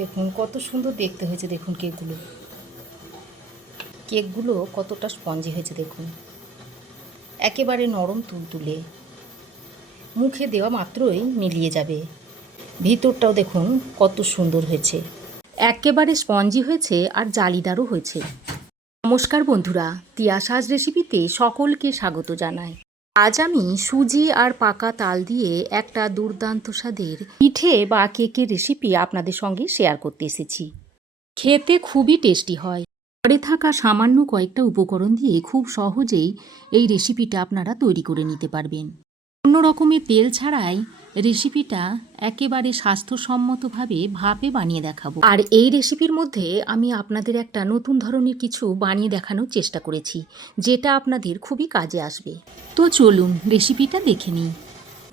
দেখুন, কত সুন্দর দেখতে হয়েছে দেখুন কেকগুলো। কেকগুলো কতটা স্পঞ্জি হয়েছে দেখুন। একেবারে নরম তুলতুলে। মুখে দেওয়া মাত্রই মিলিয়ে যাবে। ভিতরটাও দেখুন কত সুন্দর হয়েছে। একেবারে স্পঞ্জি হয়েছে আর জালিদারও হয়েছে। নমস্কার বন্ধুরা, তিয়াশাজ রেসিপিতে সকলকে স্বাগত জানাই। আজ আমি সুজি আর পাকা তাল দিয়ে একটা দুর্দান্ত স্বাদের পিঠে বা কেকের রেসিপি আপনাদের সঙ্গে শেয়ার করতে এসেছি। খেতে খুবই টেস্টি হয়। ঘরে থাকা সামান্য কয়েকটা উপকরণ দিয়ে খুব সহজেই এই রেসিপিটা আপনারা তৈরি করে নিতে পারবেন। অন্য রকমের তেল ছাড়াই রেসিপিটা একেবারে স্বাস্থ্যসম্মতভাবে ভাপে বানিয়ে দেখাবো। আর এই রেসিপির মধ্যে আমি আপনাদের একটা নতুন ধরনের কিছু বানিয়ে দেখানোর চেষ্টা করেছি যেটা আপনাদের খুবই কাজে আসবে। তো চলুন রেসিপিটা দেখে নিই।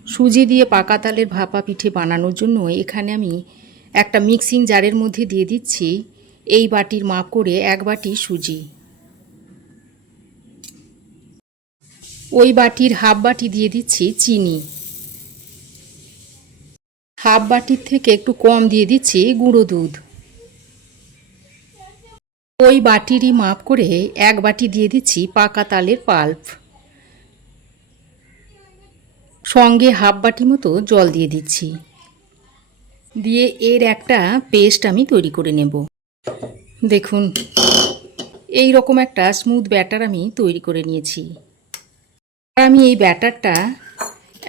সুজি দিয়ে পাকা তালের ভাপা পিঠে বানানোর জন্য এখানে আমি একটা মিক্সিং জারের মধ্যে দিয়ে দিচ্ছি এই বাটির মাপ করে এক বাটি সুজি। ওই বাটির হাফ বাটি দিয়ে দিচ্ছি চিনি। হাফ বাটির থেকে একটু কম দিয়ে দিচ্ছি গুঁড়ো দুধ। ওই বাটিরই মাপ করে এক বাটি দিয়ে দিচ্ছি পাকা তালের পাল্প। সঙ্গে হাফ বাটি মতো জল দিয়ে দিচ্ছি। দিয়ে এর একটা পেস্ট আমি তৈরি করে নেব। দেখুন, এই রকম একটা স্মুথ ব্যাটার আমি তৈরি করে নিয়েছি। আমি এই ব্যাটারটা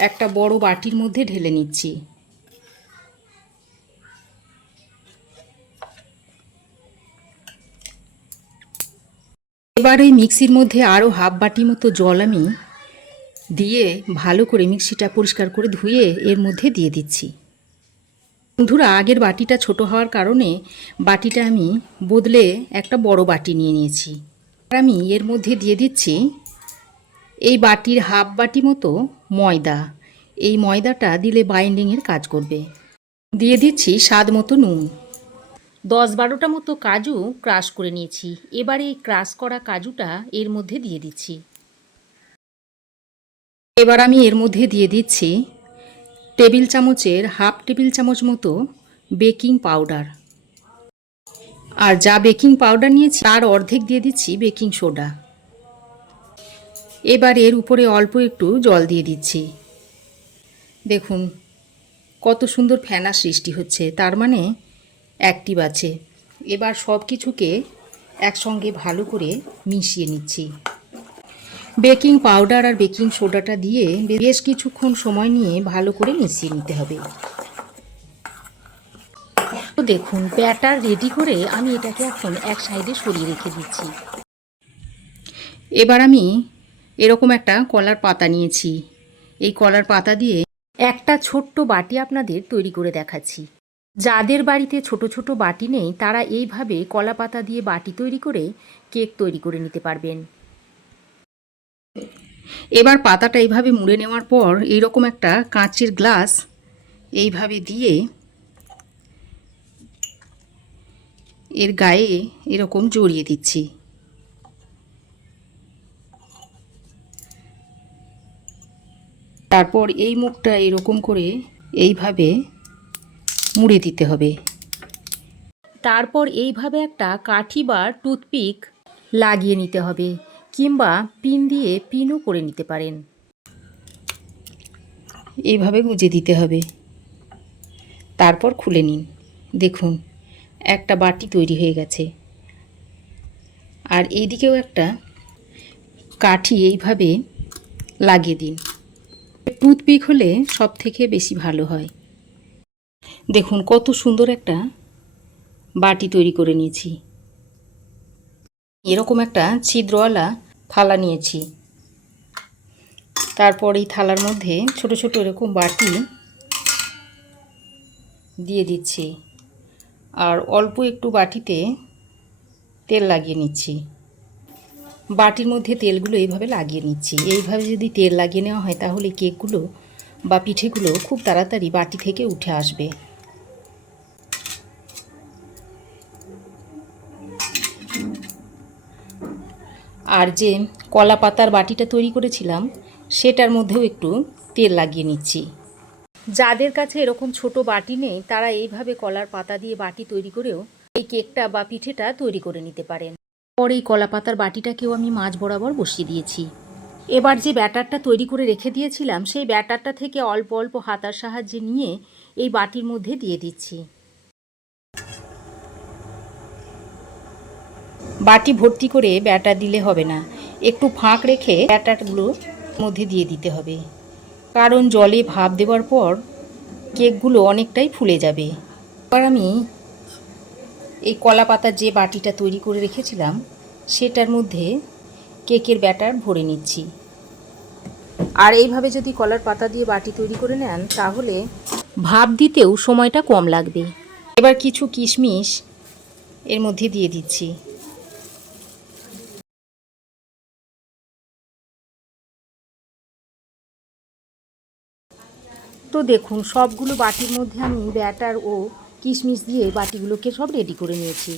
একটা বড় বাটির মধ্যে ঢেলে নিচ্ছি। এবার ওই মিক্সির মধ্যে আরও হাফ বাটি মতো জল আমি দিয়ে ভালো করে মিক্সিটা পরিষ্কার করে ধুয়ে এর মধ্যে দিয়ে দিচ্ছি। বন্ধুরা, আগের বাটিটা ছোট হওয়ার কারণে বাটিটা আমি বদলে একটা বড় বাটি নিয়ে নিয়েছি। আমি এর মধ্যে দিয়ে দিচ্ছি এই বাটির হাফ বাটি মতো ময়দা। এই ময়দাটা দিলে বাইন্ডিংয়ের কাজ করবে। দিয়ে দিচ্ছি স্বাদ মতো নুন। দশ বারোটা মতো কাজু ক্রাশ করে নিয়েছি। এবার এই ক্রাশ করা কাজুটা এর মধ্যে দিয়ে দিচ্ছি। এবার আমি এর মধ্যে দিয়ে দিচ্ছি টেবিল চামচের হাফ টেবিল চামচ মতো বেকিং পাউডার। আর যা বেকিং পাউডার নিয়েছি, তার অর্ধেক দিয়ে দিচ্ছি বেকিং সোডা। এবার এর উপরে অল্প একটু জল দিয়ে দিচ্ছি। দেখুন, কত সুন্দর ফেনা সৃষ্টি হচ্ছে। তার মানে অ্যাক্টিভ আছে। এবার সব কিছুকে একসঙ্গে ভালো করে মিশিয়ে নিচ্ছি। বেকিং পাউডার আর বেকিং সোডাটা দিয়ে বেশ কিছুক্ষণ সময় নিয়ে ভালো করে মিশিয়ে নিতে হবে। তো দেখুন, ব্যাটার রেডি করে আমি এটাকে এখন এক সাইডে সরিয়ে রেখে দিচ্ছি। এবার আমি এরকম একটা কলার পাতা নিয়েছি। এই কলার পাতা দিয়ে একটা ছোট্ট বাটি আপনাদের তৈরি করে দেখাচ্ছি। যাদের বাড়িতে ছোট ছোট বাটি নেই, তারা এইভাবে কলা পাতা দিয়ে বাটি তৈরি করে কেক তৈরি করে নিতে পারবেন। এবার পাতাটা এইভাবে মুড়ে নেওয়ার পর এইরকম একটা কাঁচের গ্লাস এইভাবে দিয়ে এর গায়ে এরকম জড়িয়ে দিচ্ছি। তারপর এই মুখটা এরকম করে এইভাবে মুড়ে দিতে হবে। তারপর এইভাবে একটা কাঠি বা টুথপিক লাগিয়ে নিতে হবে কিংবা পিন দিয়ে পিনও করে নিতে পারেন। এইভাবে গুঁজে দিতে হবে। তারপর খুলে নিন। দেখুন একটা বাটি তৈরি হয়ে গেছে। আর এইদিকেও একটা কাঠি এইভাবে লাগিয়ে দিন। টুথপিক হলে সব থেকে বেশি ভালো হয়। দেখুন কত সুন্দর একটা বাটি তৈরি করে নিয়েছি। এরকম একটা ছিদ্রওয়ালা থালা নিয়েছি। তারপর এই থালার মধ্যে ছোট ছোট এরকম বাটি দিয়ে দিচ্ছি। আর অল্প একটু বাটিতে তেল লাগিয়ে নিচ্ছি। বাটির মধ্যে তেলগুলো এইভাবে লাগিয়ে নিচ্ছি। এইভাবে যদি তেল লাগিয়ে নেওয়া হয় তাহলে কেকগুলো বা পিঠেগুলো খুব তাড়াতাড়ি বাটি থেকে উঠে আসবে। আর যে কলা পাতার বাটিটা তৈরি করেছিলাম, সেটার মধ্যেও একটু তেল লাগিয়ে নিচ্ছি। যাদের কাছে এরকম ছোট বাটি নেই, তারা এইভাবে কলার পাতা দিয়ে বাটি তৈরি করেও এই কেকটা বা পিঠেটা তৈরি করে নিতে পারেন। পরে এই কলা পাতার বাটিটাকেও আমি মাছ বরাবর বসিয়ে দিয়েছি। এবার যে ব্যাটারটা তৈরি করে রেখে দিয়েছিলাম, সেই ব্যাটারটা থেকে অল্প অল্প হাতার সাহায্যে নিয়ে এই বাটির মধ্যে দিয়ে দিচ্ছি। বাটি ভর্তি করে ব্যাটার দিলে হবে না। একটু ফাঁক রেখে ব্যাটারগুলো মধ্যে দিয়ে দিতে হবে। কারণ জলে ভাপ দেওয়ার পর কেকগুলো অনেকটাই ফুলে যাবে। এবার আমি এই কলা পাতার যে বাটিটা তৈরি করে রেখেছিলাম, সেটার মধ্যে কেকের ব্যাটার ভরে নিচ্ছি। আর এইভাবে যদি কলার পাতা দিয়ে বাটি তৈরি করে নেন, তাহলে ভাপ দিতেও সময়টা কম লাগবে। এবার কিছু কিশমিশ এর মধ্যে দিয়ে দিচ্ছি। তো দেখুন, সবগুলো বাটির মধ্যে আমি ব্যাটার ও কিশমিশ দিয়ে বাটিগুলোকে সব রেডি করে নিয়েছি।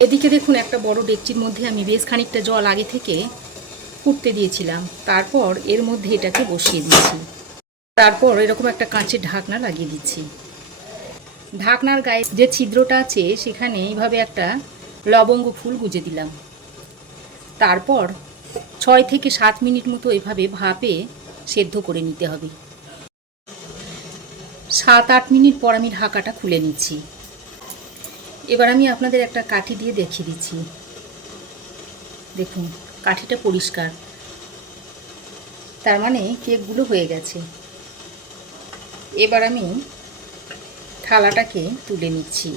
এদিকে দেখুন, একটা বড় ডেকচির মধ্যে আমি বেশ খানিকটা জল আগে থেকে ফুটতে দিয়েছিলাম। তারপর এর মধ্যে এটাকে বসিয়ে দিয়েছি। তারপর এরকম একটা কাঁচের ঢাকনা লাগিয়ে দিচ্ছি। ঢাকনার গায়ে যে ছিদ্রটা আছে, সেখানে এইভাবে একটা লবঙ্গ ফুল গুজে দিলাম। তারপর ছয় থেকে সাত মিনিট মতো এভাবে ভাপে সেদ্ধ করে নিতে হবে। সাত আট মিনিট পর আমি ঢাকাটা খুলে নিচ্ছি। এবার আমি আপনাদের একটা কাঠি দিয়ে দেখিয়ে দিচ্ছি। দেখুন, কাঠিটা পরিষ্কার। তার মানে কেকগুলো হয়ে গেছে। এবার আমি থালাটাকে তুলে নিচ্ছি।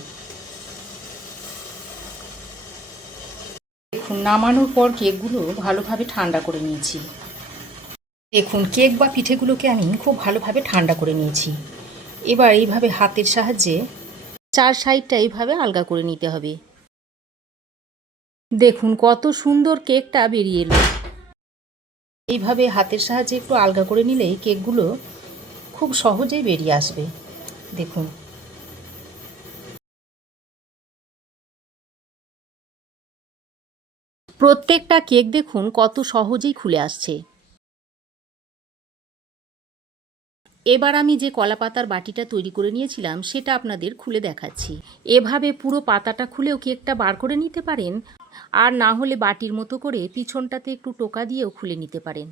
দেখুন, নামানোর পর কেকগুলো ভালোভাবে ঠান্ডা করে নিয়েছি। দেখুন, কেক বা পিঠেগুলোকে আমি খুব ভালোভাবে ঠান্ডা করে নিয়েছি। এবার এইভাবে হাতের সাহায্যে চার সাইডটা এইভাবে আলগা করে নিতে হবে। দেখুন কত সুন্দর কেকটা বেরিয়ে এলো। এইভাবে হাতের সাহায্যে একটু আলগা করে নিলেই কেকগুলো খুব সহজেই বেরিয়ে আসবে। দেখুন। প্রত্যেকটা কেক দেখুন কত সহজেই খুলে আসছে। এবার আমি যে কলা পাতার বাটিটা তৈরি করে নিয়েছিলাম, সেটা আপনাদের খুলে দেখাচ্ছি। এভাবে পুরো পাতাটা খুলেও কেকটা বার করে নিতে পারেন, আর না হলে বাটির মতো করে পিছনটাতে একটু টোকা দিয়েও খুলে নিতে পারেন।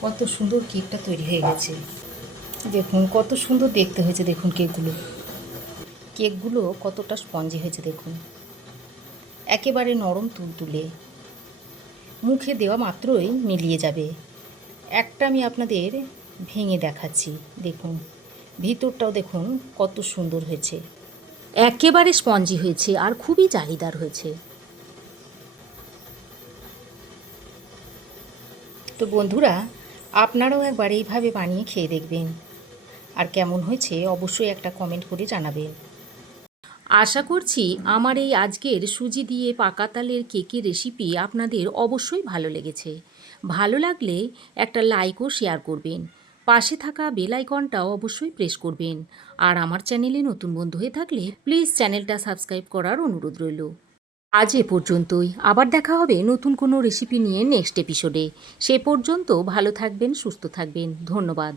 কত সুন্দর কেকটা তৈরি হয়ে গেছে। দেখুন, কত সুন্দর দেখতে হয়েছে, দেখুন কেকগুলো। কেকগুলো কতটা স্পঞ্জি হয়েছে, দেখুন। একেবারে নরম তুলতুলে। মুখে দেওয়া মাত্রই মিলিয়ে যাবে। একটা আমি আপনাদের ভেঙে দেখাচ্ছি, দেখুন। ভিতরটাও দেখুন, কত সুন্দর হয়েছে। একেবারে স্পঞ্জি হয়েছে আর খুবই জালিদার হয়েছে। তো বন্ধুরা, আপনারাও একবার এইভাবে বানিয়ে খেয়ে দেখবেন। আর কেমন হয়েছে অবশ্যই একটা কমেন্ট করে জানাবেন। আশা করছি আমার এই আজকের সুজি দিয়ে পাকা তালের কেকের রেসিপি আপনাদের অবশ্যই ভালো লেগেছে। ভালো লাগলে একটা লাইকও শেয়ার করবেন। পাশে থাকা বেল আইকনটাও অবশ্যই প্রেস করবেন। আর আমার চ্যানেলে নতুন বন্ধু হয়ে থাকলে প্লিজ চ্যানেলটা সাবস্ক্রাইব করার অনুরোধ রইল। আজ এ পর্যন্তই। আবার দেখা হবে নতুন কোনো রেসিপি নিয়ে নেক্সট এপিসোডে। সে পর্যন্ত ভালো থাকবেন, সুস্থ থাকবেন। ধন্যবাদ।